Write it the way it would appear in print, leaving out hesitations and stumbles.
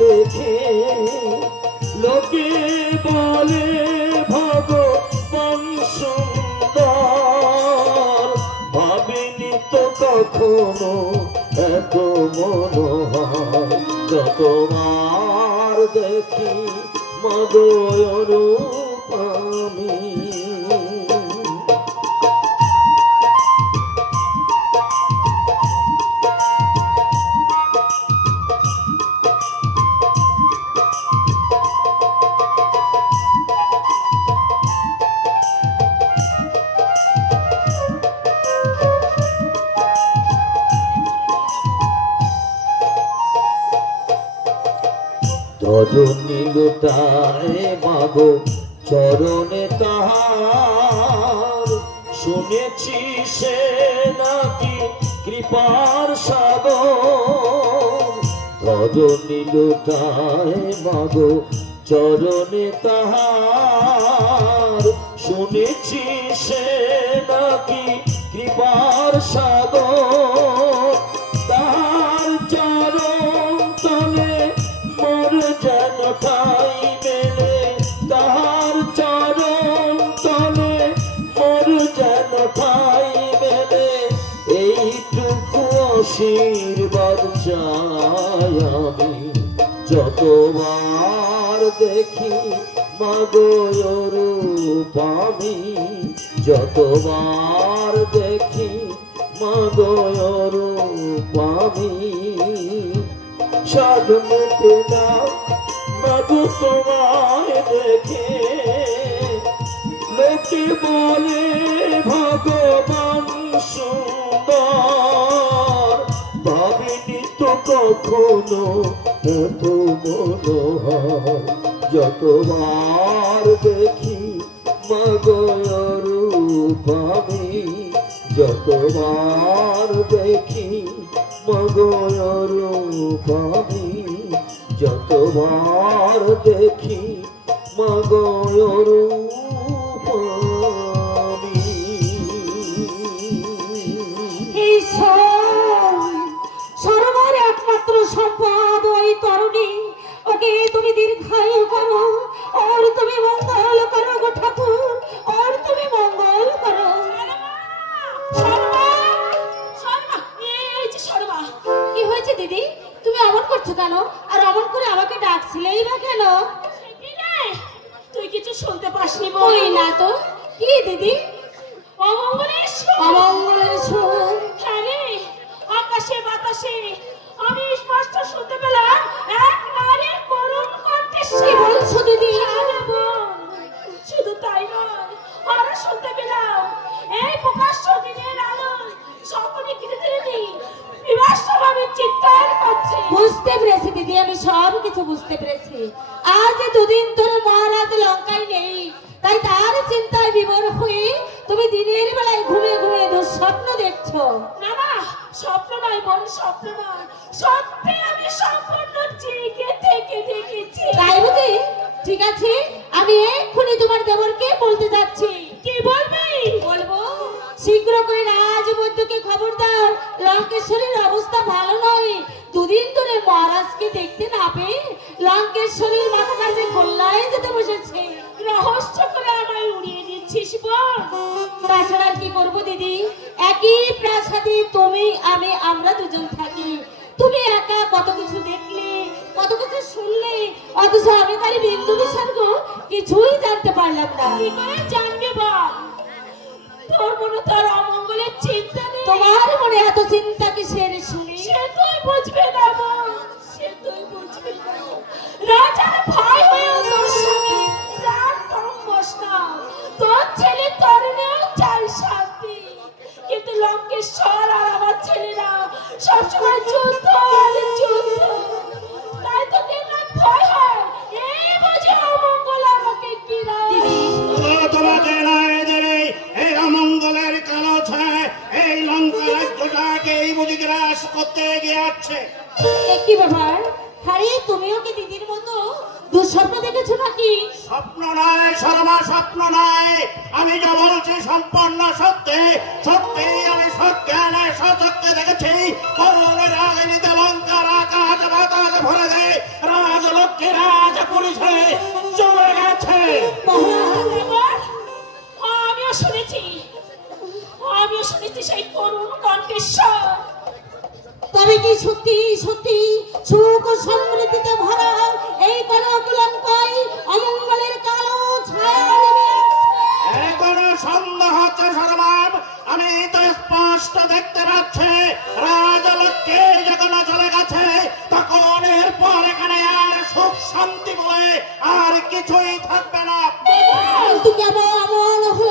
দেখে লোকে বলে ভগবান সুন্দর, ভাবিনি তো কখনো এত মনোহর। যতবার দেখি মগর রূপ আমি, রজনী লুটায় মাগো চরণে তাহার, শুনেছি সে নাকি কৃপার সাগর। রজনী লুটায় মাগো চরণে তাহার, শুনেছি সে নাকি কৃপার সাগর। তার চরণ তলে মোর যেন ঠাই মেলে, তার চরণ তলে মোর যেন ঠাই মেলে। এইটুকু আশীর্বাদ চাই আমি, যতবার দেখি মাগো রূপ আমি, যতবার দেখি মাগো রূপ আমি। সাধু মেটে না মাগো তোমায় দেখে, লোকে বলে ভগবান সুন্দর, ভাবিনি তো কখনো এত মনোহর। যতবার দেখি মাগো রূপ আমি, যতবার দেখি মাগো রূপ আমি, যতবার দেখি মাগো রূপ আমি। এই সরবার একমাত্র সম্পদ ওই তরুণী, ওকে তুমি দীর্ঘায়ু করো, আর তুমি মঙ্গল করো গো ঠাকুর, আর তুমি মঙ্গল করো। কি হয়েছে দিদি, তুমি অমন করছো কেন? আর অমন করে আমাকে ডাকছিলেই বা কেন? তুই কিছু শুনতে পাসনি? বলি না তো। কি দিদি? অমঙ্গলের অমঙ্গলের সুর। হ্যাঁ রে, আকাশে বাতাসে আমি স্পষ্ট শুনতে পেলাম এক নারীর করুণ কণ্ঠস্বর। কি বলছো দিদি? শুধু তাই নয়, আরো শুনতে পেলাম এই প্রকাশ্য দিনের আলোয় সকলে গৃহিণী বিভৎসভাবে চিৎকার করছে। বুঝতে পেরেছি দিদি, আমি সব কিছু বুঝতে পেরেছি। আজ দুদিন ধরে মহারাজ লঙ্কায় নেই, তাই তার চিন্তায় বিভোর হয়ে তুমি দিনের বেলায় ঘুমিয়ে ঘুমিয়ে দুঃস্বপ্ন দেখছো। না না, স্বপ্ন নয় বোন, স্বপ্ন নয়, সত্যি আমি সম্পূর্ণ জেগে থেকে দেখেছি। তাই বুঝি? ঠিক আছে, আমি এক্ষুনি তোমার দেবরকে বলতে যাচ্ছি। কি বলবি? বলবো শীঘ্র করে রাজবৈদ্যকে খবর দাও, লঙ্কেশ্বরীর অবস্থা ভালো নয়। দুদিন ধরে মহারাজকে দেখতে না পেয়ে লঙ্কেশ্বরীর মাথা কাছে গোল্লায় যেতে বসেছে। রহস্য করে আমায় উড়িয়ে দিচ্ছিস বোন। তাছাড়া কি করবো দিদি, একই প্রাসাদে তুমি আমি আমরা দুজন থাকি। তুমি একা কত কিছু দেখলে, কত কিছু শুনলে, অথচ আমি তার বিন্দু বিসর্গ কিছুই জানতে পারলাম না। কি করে জানবে বল? তোর মনে তোর অমঙ্গলের চিন্তা নেই? তোমার মনে এত চিন্তা কিসের শুনি? সে তুই বুঝবে না বোন, সে তুই বুঝবে না। রাজার ভয় হয়েও তোর সাথে প্রাণ তরঙ্গস না। তোর ছেলে তরুণেও চাই শান্তি, কিন্তু লঙ্কেশ্বর আর আমার ছেলেরা সবসময় যুদ্ধ আর যুদ্ধ। তাই তো দিন রাত ভয় হয়, এই বুঝে অমঙ্গল আমাকে কিরা। তোমাকে নয় দেবে এই অমঙ্গলের কালো ছায়, এই লঙ্কা রাজ্যটাকে এই বুঝি গ্রাস করতে এগিয়ে আসছে। কি ব্যাপার? আরে তুমিও কি দিদির মতো দুঃস্বপ্ন দেখেছো নাকি? স্বপ্ন নয় শর্মা, স্বপ্ন নয়, আমি যা বলছি সম্পূর্ণ সত্যি। সত্যি আমি সজ্ঞানে সচক্ষে দেখেছি করুণের আগুনে লঙ্কার আকাশ বাতাস ভরে দেয়। তবে কি সত্যি সত্যি সুখ ও সমৃদ্ধিতে ভরা এই কলঙ্কই অমঙ্গলের কালো ছায়া নেমে আসছে? কোনো সন্দেহ হচ্ছে সরমাম, আমি তো স্পষ্ট দেখতে পাচ্ছি রাজলক্ষ্মী যখন চলে গেছে তখন এরপর এখানে আর সুখ শান্তি বলে আর কিছুই থাকবে না। কিন্তু কেবল এমন হলো